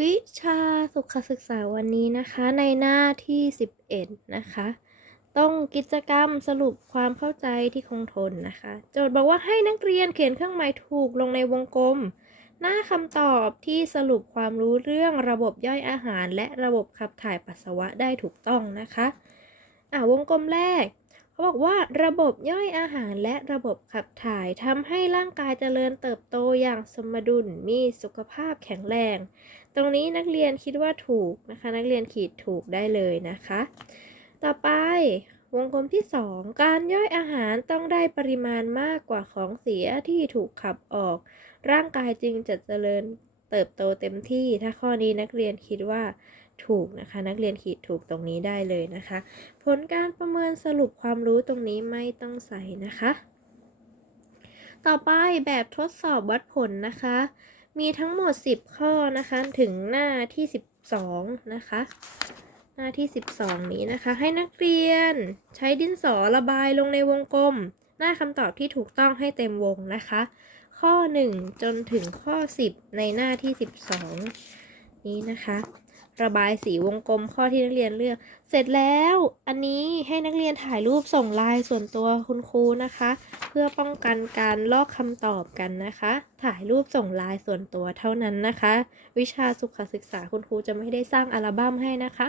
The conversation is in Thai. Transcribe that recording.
วิชาสุขศึกษาวันนี้นะคะในหน้าที่ 11 นะคะ ต้องกิจกรรมสรุปความเข้าใจที่คงทนนะคะ โจทย์บอกว่าให้นักเรียนเขียนเครื่องหมายถูกลงในวงกลม หน้าคำตอบที่สรุปความรู้เรื่องระบบย่อยอาหาร และระบบขับถ่ายปัสสาวะได้ถูกต้องนะคะ อ่าวงกลมแรก เขาบอกว่าระบบย่อยอาหารและระบบขับถ่ายทำให้ร่างกายเจริญเติบโตอย่างสมดุลมีสุขภาพแข็งแรง ตรงนี้นักเรียนคิดว่าถูกนะคะ นักเรียนขีดถูกได้เลยนะคะ ต่อไปวงกลมที่ 2 การย่อยอาหารต้องได้ปริมาณมากกว่าของเสียที่ถูกขับออก ร่างกายจึงจะเจริญ เติบโตเต็มที่ถ้าข้อนี้นักเรียนคิดว่าถูกนะคะ นักเรียนขีดถูกตรงนี้ได้เลยนะคะ ผลการประเมินสรุปความรู้ตรงนี้ไม่ต้องใส่นะคะ ต่อไปแบบทดสอบวัดผลนะคะ มีทั้งหมด 10 ข้อนะคะ ถึงหน้าที่ 12 นะคะ หน้าที่ 12 นี้นะคะ ให้นักเรียนใช้ดินสอระบายลงในวงกลม หน้าคำตอบที่ถูกต้องให้เต็มวงนะคะ ข้อ 1 จนถึงข้อ 10 ในหน้าที่ 12 นี้นะคะ ระบายสีวงกลมข้อที่นักเรียนเลือก เสร็จแล้วอันนี้ให้นักเรียนถ่ายรูปส่งลน์ส่วนตัวคุณครูนะคะ เพื่อป้องกันการลอกคำตอบกันนะคะ ถ่ายรูปส่งลน์ส่วนตัวเท่านั้นนะคะ วิชาสุขศึกษาคุณครูจะไม่ได้สร้างอัลบั้มให้นะคะ